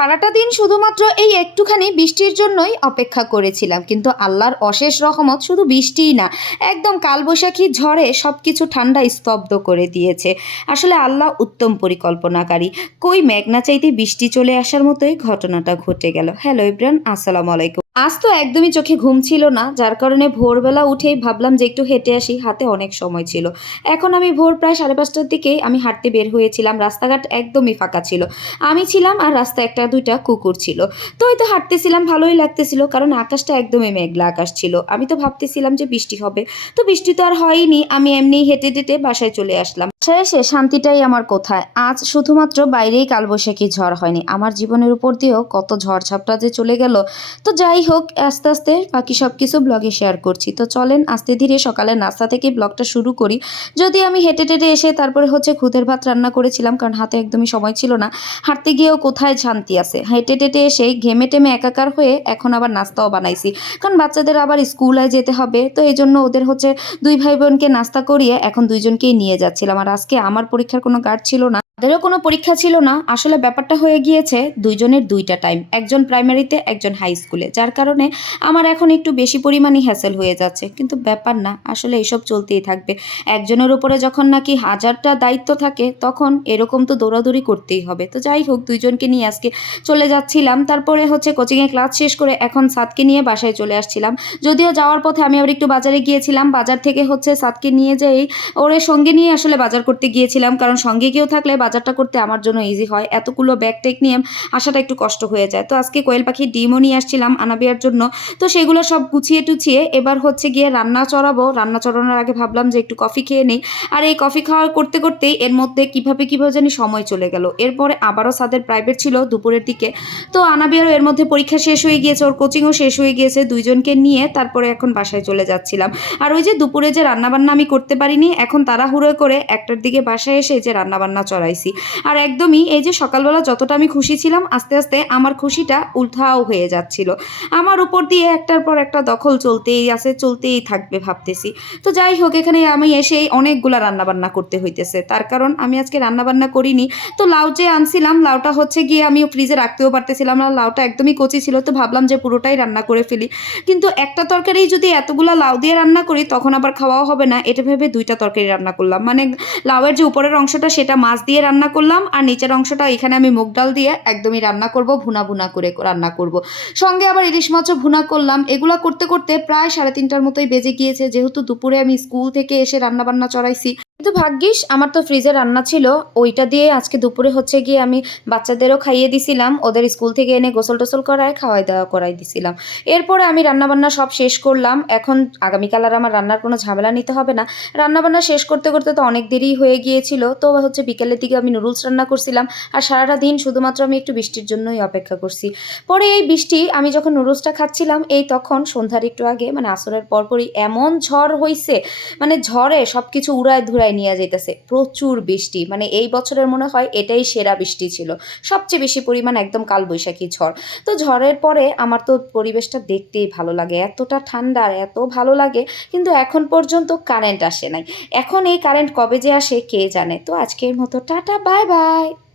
সারাটা দিন শুধুমাত্র এই একটুখানি বৃষ্টির জন্যই অপেক্ষা করেছিলাম, কিন্তু আল্লাহর অশেষ রহমত শুধু বৃষ্টিই না, একদম কালবৈশাখী ঝড়ে সব কিছু ঠান্ডা স্তব্ধ করে দিয়েছে। আসলে আল্লাহ উত্তম পরিকল্পনাকারী। কই মেঘনা চাইতে বৃষ্টি চলে আসার মতোই ঘটনাটা ঘটে গেল। হ্যালো ইব্রান, আসসালামু আলাইকুম। আজ তো একদমই চোখে ঘুম ছিল না, যার কারণে ভোরবেলা উঠেই ভাবলাম যে একটু হেঁটে আসি, হাতে অনেক সময় ছিল। এখন আমি ভোর প্রায় 5:30টার দিকে আমি হাঁটতে বের হয়েছিলাম, রাস্তাঘাট একদমই ফাঁকা ছিল। আমি ছিলাম আর রাস্তায় একটা দুইটা কুকুর ছিল। তো এই তো হাঁটতেছিলাম, ভালোই লাগতেছিল, কারণ আকাশটা একদমই মেঘলা আকাশ ছিল। আমি তো ভাবতেছিলাম যে বৃষ্টি হবে, তো বৃষ্টি তো আর হয়নি। আমি এমনিই হেঁটে হেঁটে বাসায় চলে আসলাম। বাসায় এসে শান্তিটাই আমার কোথায়। আজ শুধুমাত্র বাইরেই কালবৈশাখী ঝড় হয়নি, আমার জীবনের উপর দিয়েও কত ঝড় ঝাপটা যে চলে গেল। তো যাই হোক, আস্তে আস্তে বাকি সব কিছু ব্লগে শেয়ার করছি। তো চলেন আস্তে ধীরে সকালের নাস্তা থেকে ব্লগটা শুরু করি। যদি আমি হেঁটে টেটে এসে তারপরে হচ্ছে খুদের ভাত রান্না করেছিলাম, কারণ হাতে একদমই সময় ছিল না। হাঁটতে গিয়েও কোথায় শান্তি আছে, হেঁটে টেটে এসে ঘেমে টেমে একাকার হয়ে এখন আবার নাস্তাও বানাইছি, কারণ বাচ্চাদের আবার স্কুলে যেতে হবে। তো এই জন্য ওদের হচ্ছে দুই ভাই বোনকে নাস্তা করিয়ে এখন দুইজনকেই নিয়ে যাচ্ছিলাম। আর আজকে আমার পরীক্ষার কোনো গার্ড ছিল না, তাদেরও কোনো পরীক্ষা ছিল না। আসলে ব্যাপারটা হয়ে গিয়েছে দুইজনের দুইটা টাইম, একজন প্রাইমারিতে একজন হাই স্কুলে, যার কারণে আমার এখন একটু বেশি পরিমাণই হ্যাসেল হয়ে যাচ্ছে। কিন্তু ব্যাপার না, আসলে এসব চলতেই থাকবে। একজনের উপরে যখন নাকি হাজারটা দায়িত্ব থাকে, তখন এরকম তো দৌড়াদৌড়ি করতেই হবে। তো যাই হোক, দুইজনকে নিয়ে আজকে চলে যাচ্ছিলাম। তারপরে হচ্ছে কোচিংয়ে ক্লাস শেষ করে এখন সাদকে নিয়ে বাসায় চলে আসছিলাম। যদিও যাওয়ার পথে আমি আবার একটু বাজারে গিয়েছিলাম, বাজার থেকে হচ্ছে সাদকে নিয়ে যেই ওরে সঙ্গে নিয়ে আসলে বাজার করতে গিয়েছিলাম, কারণ সঙ্গে কেউ থাকলে বাজারটা করতে আমার জন্য ইজি হয়। এতগুলো ব্যাগ টেক নিয়ে আসাটা একটু কষ্ট হয়ে যায়। তো আজকে কোয়েল পাখির ডিমও নিয়ে আসছিলাম আনাবিয়ার জন্য। তো সেগুলো সব গুছিয়ে টুছিয়ে এবার হচ্ছে গিয়ে রান্না চড়াবো। রান্না চড়ানোর আগে ভাবলাম যে একটু কফি খেয়ে নেই। আর এই কফি খাওয়া করতে করতেই এর মধ্যে কিভাবে জানি সময় চলে গেল। এরপরে আবারও সাদের প্রাইভেট ছিল দুপুরের দিকে। তো আনাবিয়ারও এর মধ্যে পরীক্ষা শেষ হয়ে গিয়েছে, ওর কোচিংও শেষ হয়ে গিয়েছে। দুইজনকে নিয়ে তারপরে এখন বাসায় চলে যাচ্ছিলাম। আর ওই যে দুপুরে যে রান্নাবান্না আমি করতে পারিনি, এখন তাড়াহুড়ো করে 1টার দিকে বাসায় এসে যে রান্নাবান্না চড়াইছি। আর একদমই এই যে সকালবেলা যতটা আমি খুশি ছিলাম, আস্তে আস্তে আমার খুশিটা উল্টাও হয়ে যাচ্ছিল। আমার উপর দিয়ে একটার পর একটা দখল চলতেই আছে, চলতেই থাকবে ভাবতেছি। তো যাই হোক, এখানে আমি এসে অনেকগুলা রান্নাবান্না করতে হইতেছে, তার কারণ আমি আজকে রান্নাবান্না করিনি। তো লাউ যে আনছিলাম, লাউটা হচ্ছে গিয়ে আমি ফ্রিজে রাখতেও পারতেছিলাম না, লাউটা একদমই কচি ছিল। তো ভাবলাম যে পুরোটাই রান্না করে ফেলি, কিন্তু একটা তরকারি যদি এতগুলা লাউ দিয়ে রান্না করি তখন আবার খাওয়াও হবে না, এটা ভেবে দুইটা তরকারি রান্না করলাম। মানে লাউয়ের যে উপরের অংশটা সেটা মাছ দিয়ে রান্না করলাম, আর নিচের অংশটা এখানে আমি মুগ ডাল দিয়ে একদমই রান্না করব, ভুনা ভুনা করে রান্না করব। সঙ্গে আবার ইলিশ মাছও ভুনা করলাম। এগুলো করতে করতে প্রায় 3:30টার মতোই বেজে গিয়েছে, যেহেতু দুপুরে আমি স্কুল থেকে এসে রান্না বান্না চড়াইছি। কিন্তু ভাগ্যিস আমার তো ফ্রিজে রান্না ছিল, ওইটা দিয়ে আজকে দুপুরে হচ্ছে গিয়ে আমি বাচ্চাদেরও খাইয়ে দিছিলাম, ওদের স্কুল থেকে এনে গোসল টোসল করায় খাওয়াই দাওয়া করাই দিছিলাম। এরপরে আমি রান্নাবান্না সব শেষ করলাম। এখন আগামীকাল আর আমার রান্নার কোনো ঝামেলা নিতে হবে না। রান্নাবান্না শেষ করতে করতে তো অনেক দেরি হয়ে গিয়েছিল। তো হচ্ছে বিকেলের দিকে আমি নুডলস রান্না করছিলাম, আর সারাটা দিন শুধুমাত্র আমি একটু বৃষ্টির জন্যই অপেক্ষা করছি। পরে এই বৃষ্টি, আমি যখন নুডলসটা খাচ্ছিলাম, এই তখন সন্ধ্যার একটু আগে মানে আসরের পরপরই এমন ঝড় হইছে, মানে ঝড়ে সব কিছু উড়ায় ধুরায় নিয়ে যাইতেছে। প্রচুর বৃষ্টি, মানে এই বছরের মনে হয় এটাই সেরা বৃষ্টি ছিল, সবচেয়ে বেশি পরিমাণ একদম কালবৈশাখী ঝড়। তো ঝড়ের পরে আমার তো পরিবেশটা দেখতেই ভালো লাগে, এতটা ঠান্ডা আর এত ভালো লাগে। কিন্তু এখন পর্যন্ত কারেন্ট আসে নাই। এখন এই কারেন্ট কবে যে আসে কে জানে। তো আজকের মতো টাটা, বাই বাই।